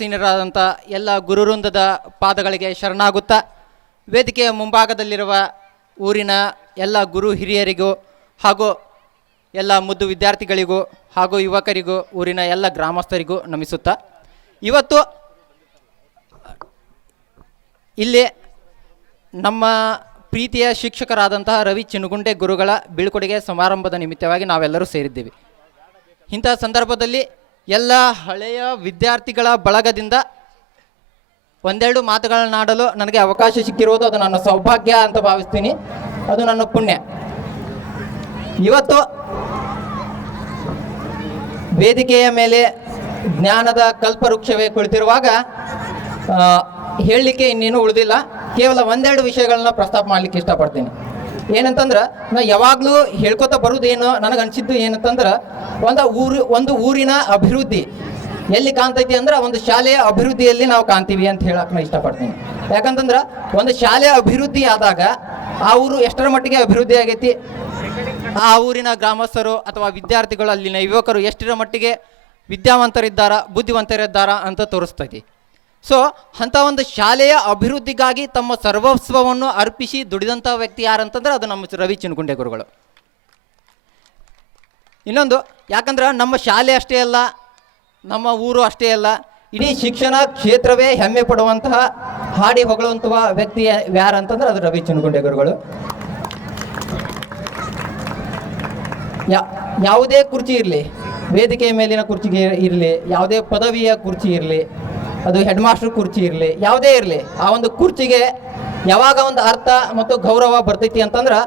ಆಸೀನರಾದಂಥ ಎಲ್ಲ ಗುರುವೃಂದದ ಪಾದಗಳಿಗೆ ಶರಣಾಗುತ್ತಾ ವೇದಿಕೆಯ ಮುಂಭಾಗದಲ್ಲಿರುವ ಊರಿನ ಎಲ್ಲ ಗುರು ಹಿರಿಯರಿಗೂ ಹಾಗೂ ಎಲ್ಲ ಮುದ್ದು ವಿದ್ಯಾರ್ಥಿಗಳಿಗೂ ಹಾಗೂ ಯುವಕರಿಗೂ, ಊರಿನ ಎಲ್ಲ ಗ್ರಾಮಸ್ಥರಿಗೂ ನಮಿಸುತ್ತಾ ಇವತ್ತು ಇಲ್ಲಿ ನಮ್ಮ ಪ್ರೀತಿಯ ಶಿಕ್ಷಕರಾದಂತಹ ರವಿ ಚಿನುಗುಂಡೆ ಗುರುಗಳ ಬೀಳ್ಕೊಡುಗೆ ಸಮಾರಂಭದ ನಿಮಿತ್ತವಾಗಿ ನಾವೆಲ್ಲರೂ ಸೇರಿದ್ದೀವಿ. ಇಂತಹ ಸಂದರ್ಭದಲ್ಲಿ ಎಲ್ಲ ಹಳೆಯ ವಿದ್ಯಾರ್ಥಿಗಳ ಬಳಗದಿಂದ ಒಂದೆರಡು ಮಾತುಗಳನ್ನಾಡಲು ನನಗೆ ಅವಕಾಶ ಸಿಕ್ಕಿರುವುದು ಅದು ನನ್ನ ಸೌಭಾಗ್ಯ ಅಂತ ಭಾವಿಸ್ತೀನಿ. ಅದು ನನ್ನ ಪುಣ್ಯ. ಇವತ್ತು ವೇದಿಕೆಯ ಮೇಲೆ ಜ್ಞಾನದ ಕಲ್ಪವೃಕ್ಷವೇ ಕುಳಿತಿರುವಾಗ ಹೇಳಲಿಕ್ಕೆ ಇನ್ನೇನು ಉಳಿದಿಲ್ಲ. ಕೇವಲ ಒಂದೆರಡು ವಿಷಯಗಳನ್ನ ಪ್ರಸ್ತಾಪ ಮಾಡಲಿಕ್ಕೆ ಇಷ್ಟಪಡ್ತೀನಿ. ಏನಂತಂದ್ರೆ, ನಾ ಯಾವಾಗಲೂ ಹೇಳ್ಕೊತ ಬರೋದೇನು ನನಗೆ ಅನಿಸಿದ್ದು ಏನಂತಂದ್ರೆ, ಒಂದು ಊರು, ಒಂದು ಊರಿನ ಅಭಿವೃದ್ಧಿ. ಎಲ್ಲಿ ಕಾಣ್ತೈತಿ ಅಂದ್ರೆ, ಒಂದು ಶಾಲೆಯ ಅಭಿವೃದ್ಧಿಯಲ್ಲಿ ನಾವು ಕಾಣ್ತೀವಿ ಅಂತ ಹೇಳಕ್ ನಾ ಇಷ್ಟಪಡ್ತೀನಿ. ಯಾಕಂತಂದ್ರೆ, ಒಂದು ಶಾಲೆ ಅಭಿವೃದ್ಧಿ ಆದಾಗ ಆ ಊರು ಎಷ್ಟರ ಮಟ್ಟಿಗೆ ಅಭಿವೃದ್ಧಿ ಆಗೈತಿ? ಆ ಊರಿನ ಗ್ರಾಮಸ್ಥರು ಅಥವಾ ವಿದ್ಯಾರ್ಥಿಗಳು, ಅಲ್ಲಿನ ಯುವಕರು ಎಷ್ಟರ ಮಟ್ಟಿಗೆ ವಿದ್ಯಾವಂತರಿದ್ದಾರಾ, ಬುದ್ಧಿವಂತರಿದ್ದಾರಾ ಅಂತ ತೋರಿಸ್ತೈತಿ. ಸೊ ಅಂಥ ಒಂದು ಶಾಲೆಯ ಅಭಿವೃದ್ಧಿಗಾಗಿ ತಮ್ಮ ಸರ್ವಸ್ವವನ್ನು ಅರ್ಪಿಸಿ ದುಡಿದಂಥ ವ್ಯಕ್ತಿ ಯಾರಂತಂದ್ರೆ ಅದು ನಮ್ಮ ರವಿ ಚಿನ್ಕುಂಡೆ ಗುರುಗಳು. ಇನ್ನೊಂದು, ಯಾಕಂದ್ರೆ ನಮ್ಮ ಶಾಲೆ ಅಷ್ಟೇ ಅಲ್ಲ, ನಮ್ಮ ಊರು ಅಷ್ಟೇ ಅಲ್ಲ, ಇಡೀ ಶಿಕ್ಷಣ ಕ್ಷೇತ್ರವೇ ಹೆಮ್ಮೆ ಪಡುವಂತಹ ಹಾಡಿ ಹೊಗಳುವಂತಹ ವ್ಯಕ್ತಿ ಯಾರಂತಂದ್ರೆ ಅದು ರವಿ ಚಿನ್ಕುಂಡೆ ಗುರುಗಳು. ಯಾವುದೇ ಕುರ್ಚಿ ಇರಲಿ, ವೇದಿಕೆಯ ಮೇಲಿನ ಕುರ್ಚಿಗೆ ಇರಲಿ, ಯಾವುದೇ ಪದವಿಯ ಕುರ್ಚಿ ಇರಲಿ ಅದು ಹೆಡ್ ಮಾಸ್ಟರ್ ಕುರ್ಚಿ ಇರಲಿ, ಯಾವುದೇ ಇರಲಿ, ಆ ಒಂದು ಕುರ್ಚಿಗೆ ಯಾವಾಗ ಒಂದು ಅರ್ಥ ಮತ್ತು ಗೌರವ ಬರ್ತೈತಿ ಅಂತಂದ್ರೆ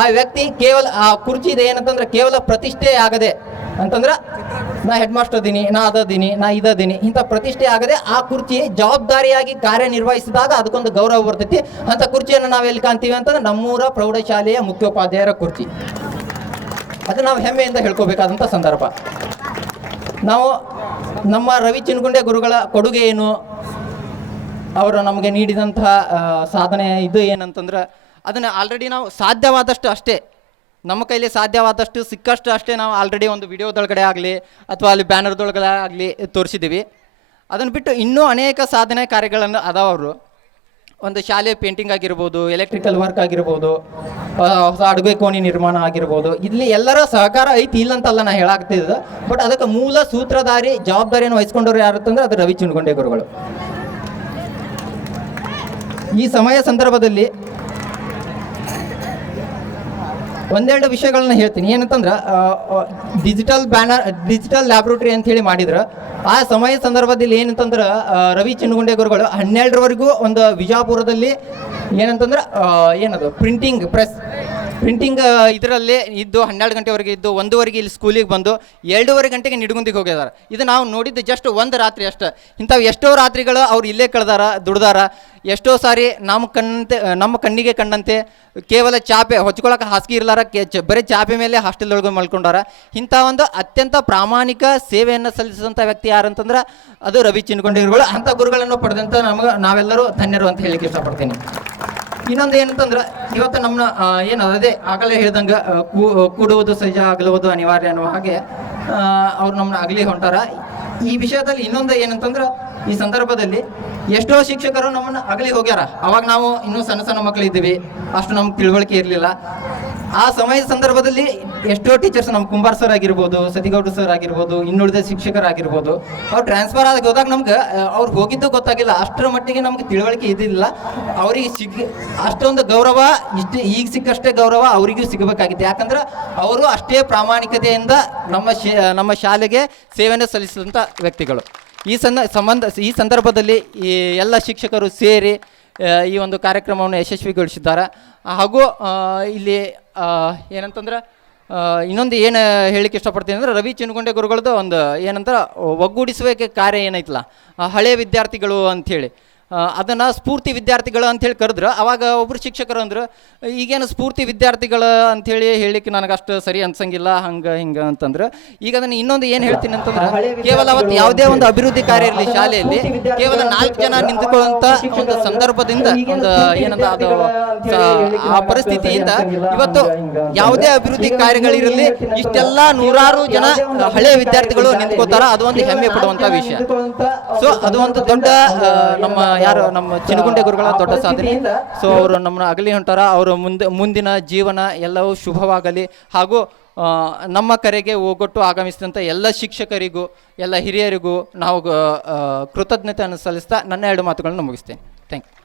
ಆ ವ್ಯಕ್ತಿ ಕೇವಲ, ಆ ಕುರ್ಚಿ ಇದೆ ಏನಂತಂದ್ರೆ ಕೇವಲ ಪ್ರತಿಷ್ಠೆ ಆಗದೆ ಅಂತಂದ್ರೆ ನಾ ಹೆಡ್ ಮಾಸ್ಟರ್ ಅದೀನಿ ನಾ ಅದೀನಿ ನಾ ಇದೀನಿ ಇಂಥ ಪ್ರತಿಷ್ಠೆ ಆಗದೆ ಆ ಕುರ್ಚಿ ಜವಾಬ್ದಾರಿಯಾಗಿ ಕಾರ್ಯನಿರ್ವಹಿಸಿದಾಗ ಅದಕ್ಕೊಂದು ಗೌರವ ಬರ್ತೈತಿ. ಅಂತ ಕುರ್ಚಿಯನ್ನು ನಾವು ಎಲ್ಲಿ ಕಾಣ್ತೀವಿ ಅಂತಂದ್ರೆ ನಮ್ಮೂರ ಪ್ರೌಢಶಾಲೆಯ ಮುಖ್ಯೋಪಾಧ್ಯಾಯರ ಕುರ್ಚಿ. ಅದು ನಾವು ಹೆಮ್ಮೆಯಿಂದ ಹೇಳ್ಕೋಬೇಕಾದಂಥ ಸಂದರ್ಭ. ನಾವು ನಮ್ಮ ರವಿ ಚಿನ್ಗುಂಡೆ ಗುರುಗಳ ಕೊಡುಗೆ ಏನು? ಅವರು ನಮಗೆ ನೀಡಿದಂತಹ ಸಾಧನೆ ಇದು ಏನಂತಂದ್ರೆ, ಅದನ್ನು ಆಲ್ರೆಡಿ ನಾವು ಸಾಧ್ಯವಾದಷ್ಟು ಅಷ್ಟೇ, ನಮ್ಮ ಕೈಲಿ ಸಾಧ್ಯವಾದಷ್ಟು ಸಿಕ್ಕಷ್ಟು ಅಷ್ಟೇ ನಾವು ಆಲ್ರೆಡಿ ಒಂದು ವಿಡಿಯೋದೊಳಗಡೆ ಆಗಲಿ, ಅಥವಾ ಅಲ್ಲಿ ಬ್ಯಾನರ್ದೊಳಗಡೆ ಆಗಲಿ ತೋರಿಸಿದ್ದೀವಿ ಅದನ್ನು ಬಿಟ್ಟು ಇನ್ನೂ ಅನೇಕ ಸಾಧನೆ ಕಾರ್ಯಗಳನ್ನು ಅದಾವ ಅವರು. ಒಂದು ಶಾಲೆ ಪೇಂಟಿಂಗ್ ಆಗಿರ್ಬೋದು ಎಲೆಕ್ಟ್ರಿಕಲ್ ವರ್ಕ್ ಆಗಿರ್ಬೋದು ಹೊಸ ಅಡುಗೆ ಕೋಣಿ ನಿರ್ಮಾಣ ಆಗಿರ್ಬೋದು. ಇಲ್ಲಿ ಎಲ್ಲರ ಸಹಕಾರ ಐತಿ ಇಲ್ಲ ಅಂತಲ್ಲ ನಾ ಹೇಳಾಗ್ತಿದ್ದ ಬಟ್ ಅದಕ್ಕೆ ಮೂಲ ಸೂತ್ರಧಾರಿ, ಜವಾಬ್ದಾರಿಯನ್ನು ವಹಿಸ್ಕೊಂಡವ್ರು ಯಾರು ಅಂತಂದ್ರೆ ಅದು ರವಿ ಚಿನ್ಗುಂಡೆ ಗುರುಗಳು ಈ ಸಮಯ ಸಂದರ್ಭದಲ್ಲಿ ಒಂದೆರಡು ವಿಷಯಗಳನ್ನ ಹೇಳ್ತೀನಿ. ಏನಂತಂದ್ರೆ ಡಿಜಿಟಲ್ ಬ್ಯಾನರ್ ಡಿಜಿಟಲ್ ಲ್ಯಾಬ್ರೋಟರಿ ಅಂತ ಹೇಳಿ ಮಾಡಿದ್ರು, ಆ ಸಮಯ ಸಂದರ್ಭದಲ್ಲಿ ಏನಂತಂದ್ರೆ ರವಿ ಚಿನ್ನಗುಂಡೆ ಗುರುಗಳು ಹನ್ನೆರಡರವರೆಗೂ ಒಂದು ವಿಜಾಪುರದಲ್ಲಿ ಏನಂತಂದ್ರೆ ಏನದು ಪ್ರಿಂಟಿಂಗ್ ಪ್ರೆಸ್ ಪ್ರಿಂಟಿಂಗ್ ಇದರಲ್ಲಿ ಇದ್ದು ಹನ್ನೆರಡು ಗಂಟೆವರೆಗೆ ಇದ್ದು ಒಂದೂವರೆಗೆ ಇಲ್ಲಿ ಸ್ಕೂಲಿಗೆ ಬಂದು ಎರಡೂವರೆ ಗಂಟೆಗೆ ನಿಡಗುಂದಿಗೆ ಹೋಗಿದ್ದಾರೆ ಇದು ನಾವು ನೋಡಿದ್ದು ಜಸ್ಟ್ ಒಂದು ರಾತ್ರಿ ಅಷ್ಟೇ. ಇಂಥವು ಎಷ್ಟೋ ರಾತ್ರಿಗಳು ಅವ್ರು ಇಲ್ಲೇ ಕಳೆದಾರ, ದುಡ್ದಾರ. ಎಷ್ಟೋ ಸಾರಿ ನಮ್ಮ ಕಣ್ಣಂತೆ ನಮ್ಮ ಕಣ್ಣಿಗೆ ಕಂಡಂತೆ ಕೇವಲ ಚಾಪೆ ಹೊಚ್ಕೊಳಕ್ಕೆ ಹಾಸಿಗೆ ಇರ್ಲಾರ, ಕೆ, ಚ, ಬರೀ ಚಾಪೆ ಮೇಲೆ ಹಾಸ್ಟೆಲ್ದೊಳಗೆ ಮಲ್ಕೊಂಡಾರ. ಇಂಥ ಒಂದು ಅತ್ಯಂತ ಪ್ರಾಮಾಣಿಕ ಸೇವೆಯನ್ನು ಸಲ್ಲಿಸಿದಂಥ ವ್ಯಕ್ತಿ ಯಾರಂತಂದ್ರೆ ಅದು ರವಿ ಚಿನ್ಕೊಂಡಿರುಗಳು ಅಂಥ ಗುರುಗಳನ್ನು ಪಡೆದಂಥ ನಮಗೆ ನಾವೆಲ್ಲರೂ ಧನ್ಯರು ಅಂತ ಹೇಳಿಕ್ಕೆ ಇಷ್ಟಪಡ್ತೀನಿ. ಇನ್ನೊಂದು ಏನಂತಂದ್ರೆ, ಇವತ್ತು ನಮ್ಮ ಏನು, ಅದೇ ಆಗಲೇ ಹೇಳ್ದಂಗೆ ಕೂಡುವುದು ಸಹಜ ಆಗಲುವುದು ಅನಿವಾರ್ಯ ಅನ್ನುವ ಹಾಗೆ ಅವ್ರು ನಮ್ಮನ್ನ ಅಗಲಿ ಹೊಂಟಾರ. ಈ ವಿಷಯದಲ್ಲಿ ಇನ್ನೊಂದು ಏನಂತಂದ್ರೆ, ಈ ಸಂದರ್ಭದಲ್ಲಿ ಎಷ್ಟೋ ಶಿಕ್ಷಕರು ನಮ್ಮನ್ನ ಅಗಲಿ ಹೋಗ್ಯಾರ. ಅವಾಗ ನಾವು ಇನ್ನೂ ಸಣ್ಣ ಸಣ್ಣ ಮಕ್ಕಳಿದ್ದೀವಿ ಅಷ್ಟು ನಮ್ಗೆ ತಿಳುವಳಿಕೆ ಇರಲಿಲ್ಲ. ಆ ಸಮಯದ ಸಂದರ್ಭದಲ್ಲಿ ಎಷ್ಟೋ ಟೀಚರ್ಸ್ ನಮ್ಮ ಕುಂಬಾರ್ ಸರ್ ಆಗಿರ್ಬೋದು ಸತಿಗೌಡ ಸರ್ ಆಗಿರ್ಬೋದು, ಇನ್ನುಳಿದ ಶಿಕ್ಷಕರಾಗಿರ್ಬೋದು, ಅವ್ರು ಟ್ರಾನ್ಸ್ಫರ್ ಆಗಿ ಹೋದಾಗ ನಮ್ಗೆ ಅವ್ರು ಹೋಗಿದ್ದು ಗೊತ್ತಾಗಿಲ್ಲ. ಅಷ್ಟರ ಮಟ್ಟಿಗೆ ನಮ್ಗೆ ತಿಳುವಳಿಕೆ ಇದಿಲ್ಲ ಅವರಿಗೆ ಸಿಗ್, ಅಷ್ಟೊಂದು ಗೌರವ, ಇಷ್ಟು ಈಗ ಸಿಕ್ಕಷ್ಟೇ ಗೌರವ ಅವರಿಗೂ ಸಿಗಬೇಕಾಗಿತ್ತು. ಯಾಕಂದ್ರೆ ಅವರು ಅಷ್ಟೇ ಪ್ರಾಮಾಣಿಕತೆಯಿಂದ ನಮ್ಮ ನಮ್ಮ ಶಾಲೆಗೆ ಸೇವೆಯನ್ನು ಸಲ್ಲಿಸಿದಂಥ ವ್ಯಕ್ತಿಗಳು. ಈ ಸಣ್ಣ ಸಂಬಂಧ, ಈ ಸಂದರ್ಭದಲ್ಲಿ ಈ ಎಲ್ಲ ಶಿಕ್ಷಕರು ಸೇರಿ ಈ ಒಂದು ಕಾರ್ಯಕ್ರಮವನ್ನು ಯಶಸ್ವಿಗೊಳಿಸಿದ್ದಾರೆ. ಹಾಗೂ ಇಲ್ಲಿ ಏನಂತಂದ್ರೆ ಇನ್ನೊಂದು ಏನು ಹೇಳಿಕ್ಕೆ ಇಷ್ಟಪಡ್ತೀನಿ ಅಂದ್ರೆ ರವಿ ಚಿನ್ಗುಂಡೆ ಗುರುಗಳದ್ದು ಒಂದು ಏನಂದ್ರೆ ಒಗ್ಗೂಡಿಸುವಿಕೆ ಕಾರ್ಯ ಏನೈತಲ್ಲ ಹಳೆಯ ವಿದ್ಯಾರ್ಥಿಗಳು ಅಂಥೇಳಿ. ಅದನ್ನು ಸ್ಫೂರ್ತಿ ವಿದ್ಯಾರ್ಥಿಗಳು ಅಂಥೇಳಿ ಕರೆದ್ರು. ಅವಾಗ ಒಬ್ಬರು ಶಿಕ್ಷಕರು ಅಂದರು ಈಗೇನು ಸ್ಫೂರ್ತಿ ವಿದ್ಯಾರ್ಥಿಗಳು ಅಂಥೇಳಿ ಹೇಳಲಿಕ್ಕೆ ನನಗಷ್ಟು ಅಷ್ಟು ಸರಿ ಅನ್ಸಂಗಿಲ್ಲ ಹಂಗೆ ಹಿಂಗೆ ಅಂತಂದ್ರೆ. ಈಗ ಅದನ್ನು ಇನ್ನೊಂದು ಏನು ಹೇಳ್ತೀನಿ ಅಂತಂದ್ರೆ ಕೇವಲ ಅವತ್ತು ಯಾವುದೇ ಒಂದು ಅಭಿವೃದ್ಧಿ ಕಾರ್ಯ ಇರಲಿ ಶಾಲೆಯಲ್ಲಿ ಕೇವಲ ನಾಲ್ಕು ಜನ ನಿಂತುಕೊಳ್ಳುವಂಥ ಒಂದು ಸಂದರ್ಭದಿಂದ ಒಂದು ಏನಂತ ಅದು ಆ ಪರಿಸ್ಥಿತಿಯಿಂದ ಇವತ್ತು ಯಾವುದೇ ಅಭಿವೃದ್ಧಿ ಕಾರ್ಯಗಳಿರಲಿ ಇಷ್ಟೆಲ್ಲ ನೂರಾರು ಜನ ಹಳೆಯ ವಿದ್ಯಾರ್ಥಿಗಳು ನಿಂತ್ಕೋತಾರ ಅದು ಒಂದು ಹೆಮ್ಮೆ ಪಡುವಂತ ವಿಷಯ. ಸೊ ಅದು ಒಂದು ದೊಡ್ಡ ನಮ್ಮ ಯಾರು ನಮ್ಮ ಚಿನಗುಂಡೆ ಗುರುಗಳ ದೊಡ್ಡ ಸಾಧನೆ. ಸೊ ಅವರು ನಮ್ಮನ್ನ ಅಗಲಿ ಹೊಂಟಾರ. ಅವರು ಮುಂದೆ ಮುಂದಿನ ಜೀವನ ಎಲ್ಲವೂ ಶುಭವಾಗಲಿ. ಹಾಗೂ ನಮ್ಮ ಕರೆಗೆ ಹೋಗೊಟ್ಟು ಆಗಮಿಸಿದಂಥ ಎಲ್ಲ ಶಿಕ್ಷಕರಿಗೂ ಎಲ್ಲ ಹಿರಿಯರಿಗೂ ನಾವು ಕೃತಜ್ಞತೆಯನ್ನು ಸಲ್ಲಿಸ್ತಾ ನನ್ನ ಎರಡು ಮಾತುಗಳನ್ನು ಮುಗಿಸ್ತೇನೆ. Thank you